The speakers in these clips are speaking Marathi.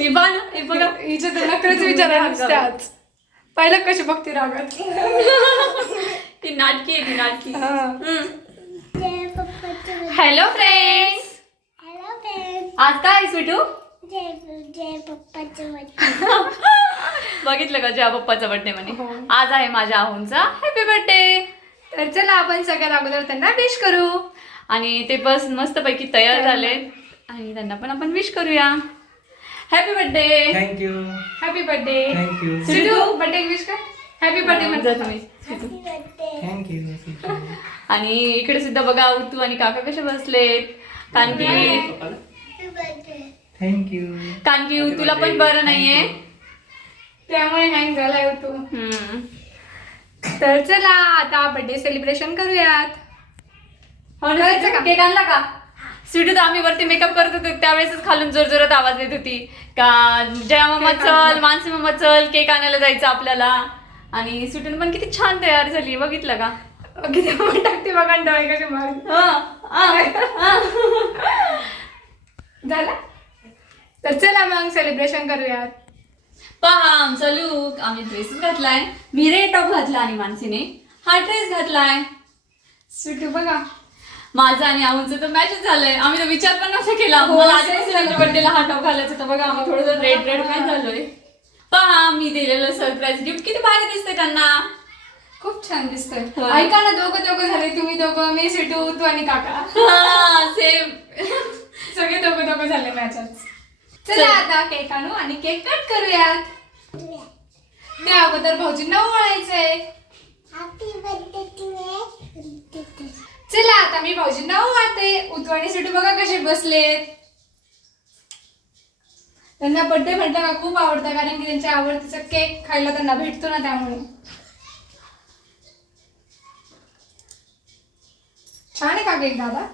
ही बा ना हे बघा हिच्या तर नकरेच विचारायला असते आज पहिलं कशी बघते रागात? ती नाटकी आहे ती नाटकी. हा. जय हॅलो फ्रेंड्स हॅलो फ्रेंड आज काय आहे जय जय वाटतं बघितलं का जेव्हा पप्पाचा बर्थडे म्हणे? हो. आज आहे माझ्या आहोंचा हॅपी बर्थडे तर चला आपण सगळ्यात अगोदर त्यांना विश करू. आणि ते बस मस्तपैकी तयार झाले आणि त्यांना पण आपण विश करूया. Happy birthday thank you happy birthday thank you Siddhu birthday wish कर हॅपी बर्थडे म्हणतात तुम्ही. हॅपी बर्थडे थँक यू आणि इकडे सुद्धा बघा तू आणि काका कसे बसलेत. कारण की हॅपी बर्थडे थँक यू कारण की तुला पण बरं नाहीये. त्यामुळे हँग झालाय तू हम्म. तर चला आता बर्थडे सेलिब्रेशन करूयात. हो? केक आणला का? स्वीटू तर आम्ही वरती मेकअप करत होतो त्यावेळेसच खालून जोर जोरात आवाज येत होती. का जया मामा. चल मानसी मामा चल केक आणायला जायचं आपल्याला. आणि स्वीटून पण किती छान तयार झाली बघितलं का? किती पण टाकते बघा डोळे कसे मार. झाला? तर चला मग सेलिब्रेशन करूयात. पहा आमचा लुक आम्ही ड्रेस घातलाय. मी रे टॉप घातला आणि मानसीने. हा ड्रेस घातलाय. सुटू बघा. माझा आणि आऊंचं तर मॅचच झालंय. आम्ही तर विचार पण नव्हता केला. हो, मला बर्थडेला हा टॉप घालायचा तर बघा आम्ही थोडंसं रेड रेड मॅच झालोय. पहा मी दिलेलं सरप्राईज गिफ्ट किती भारी दिसतंय त्यांना. खूप छान दिसतंय. हो. ऐका ना दोघं दोघं झाले. तुम्ही दोघं मी सिटू तू आणि काका. सेम सगळे दोघं दोघं झाले मॅचच चल. आता केक आणू आणि केक कट करूयात. त्या अगोदर भाऊजींना ओवाळायचंय हॅपी बर्थडे टू मी भाऊजींना ओवाळते उतू आणि सिटू बघा कसे बसलेत. त्यांना बर्थडे म्हटलं का खूप आवडतं कारण की त्यांच्या आवडतीचा केक खायला त्यांना भेटतो ना त्यामुळे. छान आहे का केक दादा?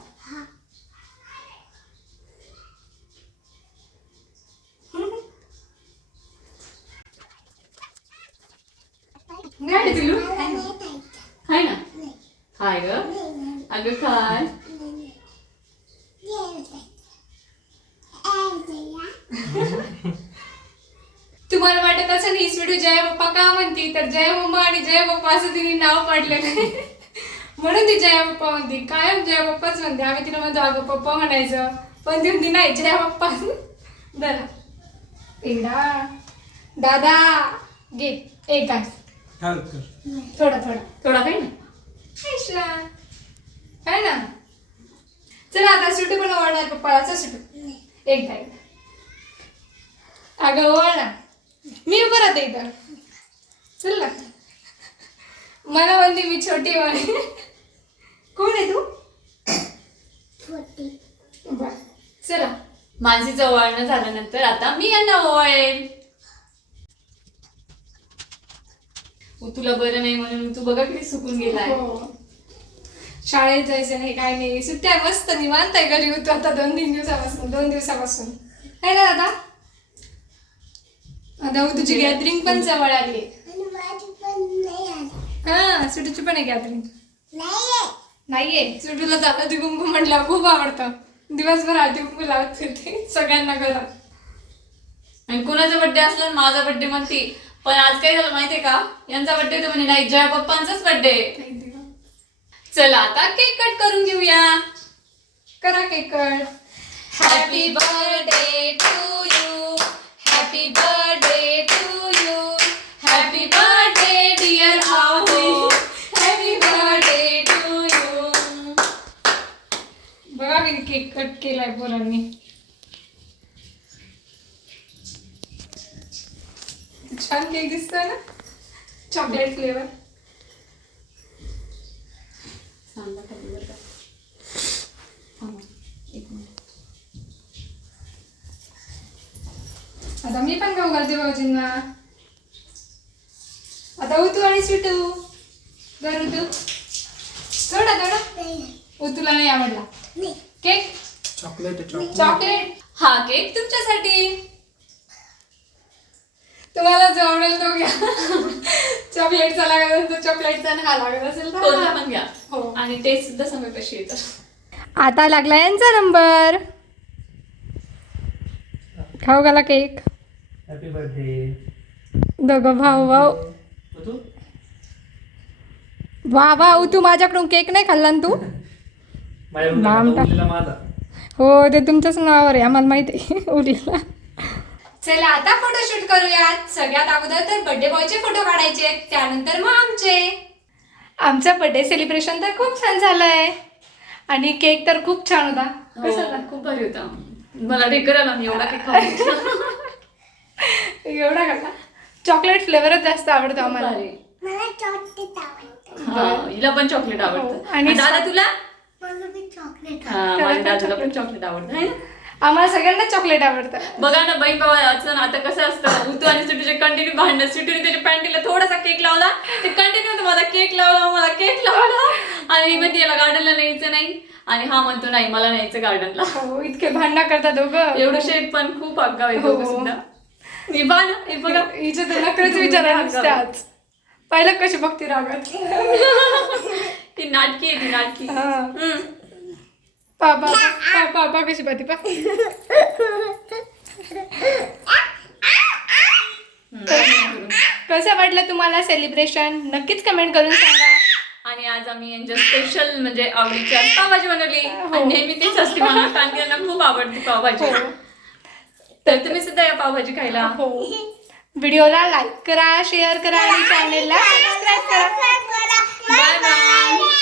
पिलू हाय ना? हाय ग. अगं काय तुम्हाला वाटत असेल ही व्हिडिओ जय पप्पा का म्हणती? तर जय मम्मा आणि जय पप्पा असं तिने नाव पाडलेलं आहे. म्हणून ती जय पप्पा म्हणते. कायम जय पप्पाच म्हणते. आम्ही तिला म्हणतो अगं पप्पा म्हणायचं. पण ती म्हणते नाही जय पप्पा दरा पेढा दादा. घे. एक घास. थोडा थोडा. थोडा काही ना काय ना? चला आता सुटू पण ओळणार पप्पाला. चल सुटू एक घास अगं ओळणार मी उभं राहते इथं चल ना. मला म्हणते मी छोटी म्हणे कोण आहे तू? बरं. चला. मानसीचं ओवाळणं झाल्यानंतर आता मी यांना ओवाळेल तुला बरं नाही म्हणून तू बघा किती सुकून गेलाय. हो. शाळेत जायचं नाही काय नाही. सुट्ट्या मस्त निवांत आहे घरी होतो आता दोन तीन दिवसापासून दोन दिवसापासून. आहे ना दादा? आता तुझी गॅदरिंग पण जवळ आली. हा सुटूची पण आहे गॅदरिंग नाहीये. सुटूला हळदी कुंकू म्हटलं खूप आवडतं. दिवसभर हळदी कुंकू लावत फिरते सगळ्यांना घरात. आणि कुणाचा बर्थडे असला माझा बर्थडे म्हणती. पण आज काय झालं माहितीये का? यांचा बर्थडे तर म्हणे नाही जया पप्पांचाच बर्थडे चला आता केक कट करून घेऊया. करा cake cut happy birthday to you happy birthday to you happy birthday dear आहो हॅपी बर्थडे टू यू बघा किती केक कट केलाय पोरांनी. छान केक दिसतोय ना? चॉकलेट फ्लेवर सांगा कधी बरं का. थांबा, एक मिनिट. आता मी पण खाऊ घालते भाऊजींना आता उतू आणि स्वीटू कर उतू. थोडा थोडा उतूला नाही आवडला. केक? Chocolate chocolate. हा केक तुमच्यासाठी. तुम्हाला जो आवडेल तो घ्या. चॉकलेटचा लागत असेल तर चॉकलेटचा हा लागत असेल तर. पण घ्या. हो. आणि टेस्ट सुद्धा सांगा कशी येतं आता लागला यांचा नंबर. खाऊ घाला केक. हॅपी बर्थडे दोघं भाऊ भाऊ. तू? वा वा तू माझ्याकडून केक नाही खाल्ला ना तू? माझ्या नाम टाक. उरलेला माझा. हो ते तुमच्याच नावावर आहे. आम्हाला माहिती आहे. उरलेला. चला आता फोटोशूट करूयात. सगळ्यात अगोदर तर बर्थडे बॉयचे फोटो काढायचे. त्यानंतर मग आमचे. आमचं बर्थडे सेलिब्रेशन तर खूप छान झालंय. आणि केक तर खूप छान होता. कसा होता? हो, खूप भारी होता. मला ते करायला मी एवढा काही खाऊ एवढा खाल्ला चॉकलेट फ्लेवरच जास्त आवडतो आम्हाला. मला चॉकलेट आवडतं. हा हिला पण चॉकलेट हो, आवडतं. आणि आणि दादा तुला? मला बी चॉकलेट हा माझ्या दादाला पण चॉकलेट आवडतं है ना? आम्हाला सगळ्यांना चॉकलेट आवडतं. बघा ना बहीण भावाचं ना आता कसं असतं उतू आणि सुटूचे कंटिन्यू भांडणं सुटूने त्याच्या पॅन्टीला थोडासा केक लावला ते कंटिन्यू मला केक लावला मला केक लावला आणि मी म्हणते याला गार्डनला न्यायचं नाही. आणि हा म्हणतो नाही मला न्यायचं गार्डनला हो इतके भांडणं करतात दोघं. एवढं शेत पण खूप आगाव आहे. दोघं सुद्धा. हे बा ना हे बघा. हिचे तर नकळच विचारायला नुसते आज पहिलं कशी बघते रागात? ती नाटकी आहे ती नाटकी. हा. हम्म. पापा पापा पापा कशी पाहते पा. कसं वाटलं तुम्हाला सेलिब्रेशन नक्कीच कमेंट करून सांगा. आणि आज आम्ही यांच्या स्पेशल म्हणजे आवडीची आज पावभाजी बनवली आणि नेहमी तेच असते मला. कारण की त्यांना खूप आवडते पावभाजी. तर तुम्ही सुद्धा या पावभाजी खायला. हो. व्हिडिओला लाईक करा शेअर करा आणि चॅनेलला सबस्क्राईब करा. Bye bye